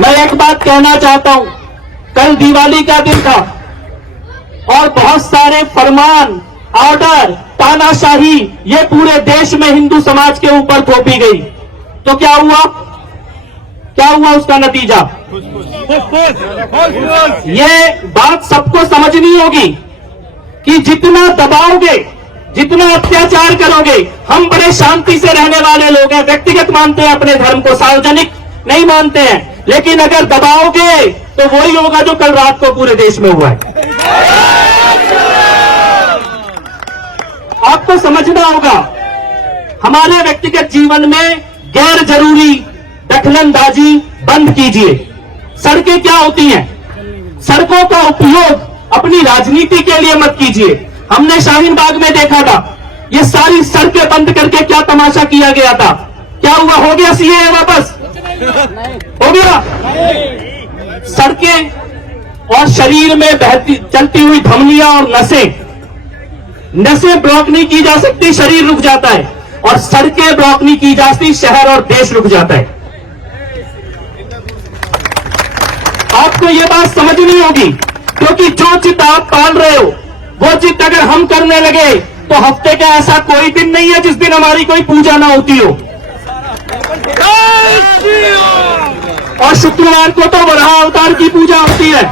मैं एक बात कहना चाहता हूं, कल दिवाली का दिन था और बहुत सारे फरमान, ऑर्डर, तानाशाही ये पूरे देश में हिंदू समाज के ऊपर थोपी गई। तो क्या हुआ? क्या हुआ उसका नतीजा? ये बात सबको समझनी होगी कि जितना दबाओगे, जितना अत्याचार करोगे, हम बड़े शांति से रहने वाले लोग हैं, व्यक्तिगत मानते हैं अपने धर्म को, सार्वजनिक नहीं मानते हैं, लेकिन अगर दबाओगे तो वही होगा जो कल रात को पूरे देश में हुआ है। आपको समझना होगा, हमारे व्यक्तिगत जीवन में गैर जरूरी दखलंदाजी बंद कीजिए। सड़कें क्या होती हैं? सड़कों का उपयोग अपनी राजनीति के लिए मत कीजिए। हमने शाहीन बाग में देखा था, ये सारी सड़कें बंद करके क्या तमाशा किया गया था। क्या हुआ? हो गया सीएए वापस? हो गया? सड़कें और शरीर में बहती चलती हुई धमनियां और नसें ब्लॉक नहीं की जा सकती, शरीर रुक जाता है, और सड़कें ब्लॉक नहीं की जा सकती, शहर और देश रुक जाता है। आपको यह बात समझनी होगी, क्योंकि जो जिद आप पाल रहे हो वो जिद अगर हम करने लगे तो हफ्ते का ऐसा कोई दिन नहीं है जिस दिन हमारी कोई पूजा ना होती हो। और शुक्रवार को तो वराह अवतार की पूजा होती है।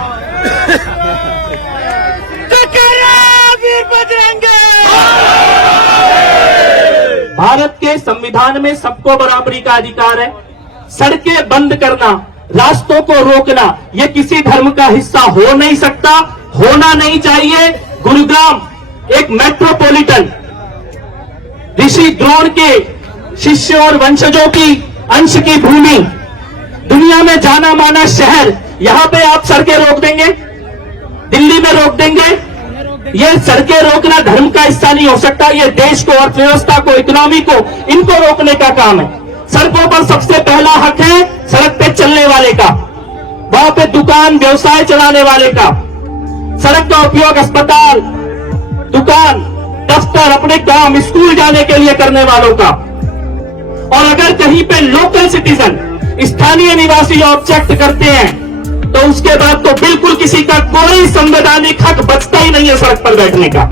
भारत के संविधान में सबको बराबरी का अधिकार है। सड़कें बंद करना, रास्तों को रोकना, ये किसी धर्म का हिस्सा हो नहीं सकता, होना नहीं चाहिए। गुरुग्राम एक मेट्रोपॉलिटन, ऋषि द्रोण के शिष्य और वंशजों की अंश की भूमि, दुनिया में जाना माना शहर, यहां पे आप सड़कें रोक देंगे? दिल्ली में रोक देंगे? ये सड़कें रोकना धर्म का हिस्सा नहीं हो सकता। ये देश को, अर्थव्यवस्था को, इकोनॉमी को, इनको रोकने का काम है। सड़कों पर सबसे पहला हक है सड़क पे चलने वाले का, वहां पे दुकान व्यवसाय चलाने वाले का, सड़क का उपयोग अस्पताल, दुकान, दफ्तर, अपने काम, स्कूल जाने के लिए करने वालों का। और अगर कहीं पे लोकल सिटीजन, स्थानीय निवासी ऑब्जेक्ट करते हैं तो उसके बाद तो बिल्कुल किसी का कोई संवैधानिक हक बचता ही नहीं है सड़क पर बैठने का।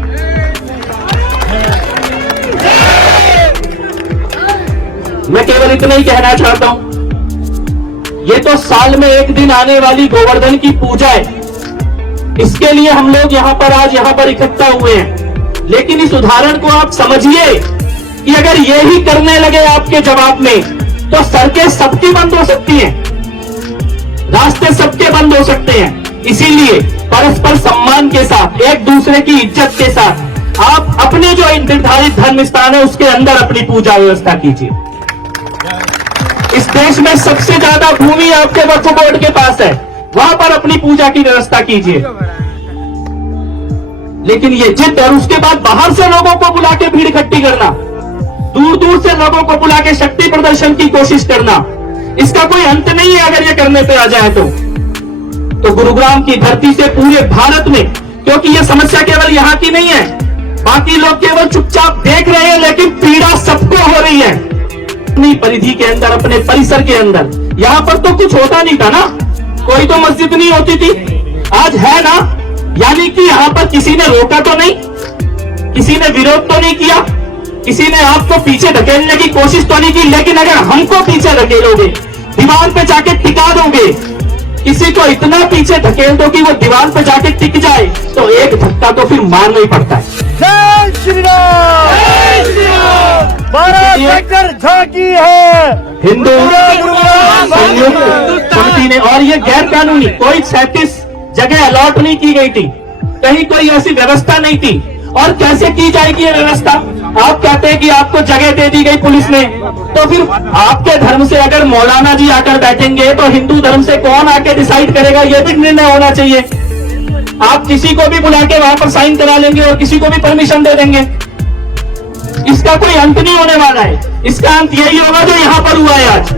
मैं केवल इतना ही कहना चाहता हूं, ये तो साल में एक दिन आने वाली गोवर्धन की पूजा है, इसके लिए हम लोग आज यहां पर इकट्ठा हुए हैं। लेकिन इस उदाहरण को आप समझिए कि अगर ये ही करने लगे आपके जवाब में, तो सड़कें सबकी बंद हो सकती हैं, रास्ते सबके बंद हो सकते हैं। इसीलिए परस्पर सम्मान के साथ, एक दूसरे की इज्जत के साथ आप अपने जो निर्धारित धर्म स्थान है उसके अंदर अपनी पूजा व्यवस्था कीजिए। इस देश में सबसे ज्यादा भूमि आपके वक्फ बोर्ड के पास है, वहां पर अपनी पूजा की व्यवस्था कीजिए। लेकिन ये जिद और उसके बाद बाहर से लोगों को बुला के भीड़ इकट्ठी करना, दूर दूर से लोगों को बुला के शक्ति प्रदर्शन की कोशिश करना, इसका कोई अंत नहीं है। अगर ये करने पे आ जाए तो गुरुग्राम की धरती से पूरे भारत में, क्योंकि ये समस्या केवल यहां की नहीं है, बाकी लोग केवल चुपचाप देख रहे हैं, लेकिन पीड़ा सबको हो रही है अपनी परिधि के अंदर, अपने परिसर के अंदर। यहां पर तो कुछ होता नहीं था ना, कोई तो मस्जिद नहीं होती थी, आज है ना। यानी कि यहां पर किसी ने रोका तो नहीं, किसी ने विरोध तो नहीं किया, किसी ने आपको पीछे धकेलने की कोशिश तो नहीं की। लेकिन अगर हमको पीछे धकेलोगे, दीवार पे जाके टिका दोगे, किसी को इतना पीछे धकेल दो कि वो दीवार पे जाके टिक जाए, तो एक धक्का तो फिर मारना ही पड़ता है। जय श्री राम, जय श्री राम। भारत सेक्टर झांकी है हिंदू संयुक्त समिति ने, और ये गैर कानूनी, कोई 37 जगह अलॉट नहीं की गई थी, कहीं कोई ऐसी व्यवस्था नहीं थी। और कैसे की जाएगी ये व्यवस्था? आप कहते हैं कि आपको जगह दे दी गई पुलिस ने, तो फिर आपके धर्म से अगर मौलाना जी आकर बैठेंगे तो हिंदू धर्म से कौन आके डिसाइड करेगा? ये भी निर्णय होना चाहिए। आप किसी को भी बुला के वहां पर साइन करा लेंगे और किसी को भी परमिशन दे देंगे, इसका कोई अंत नहीं होने वाला है। इसका अंत यही होगा जो यहां पर हुआ है आज।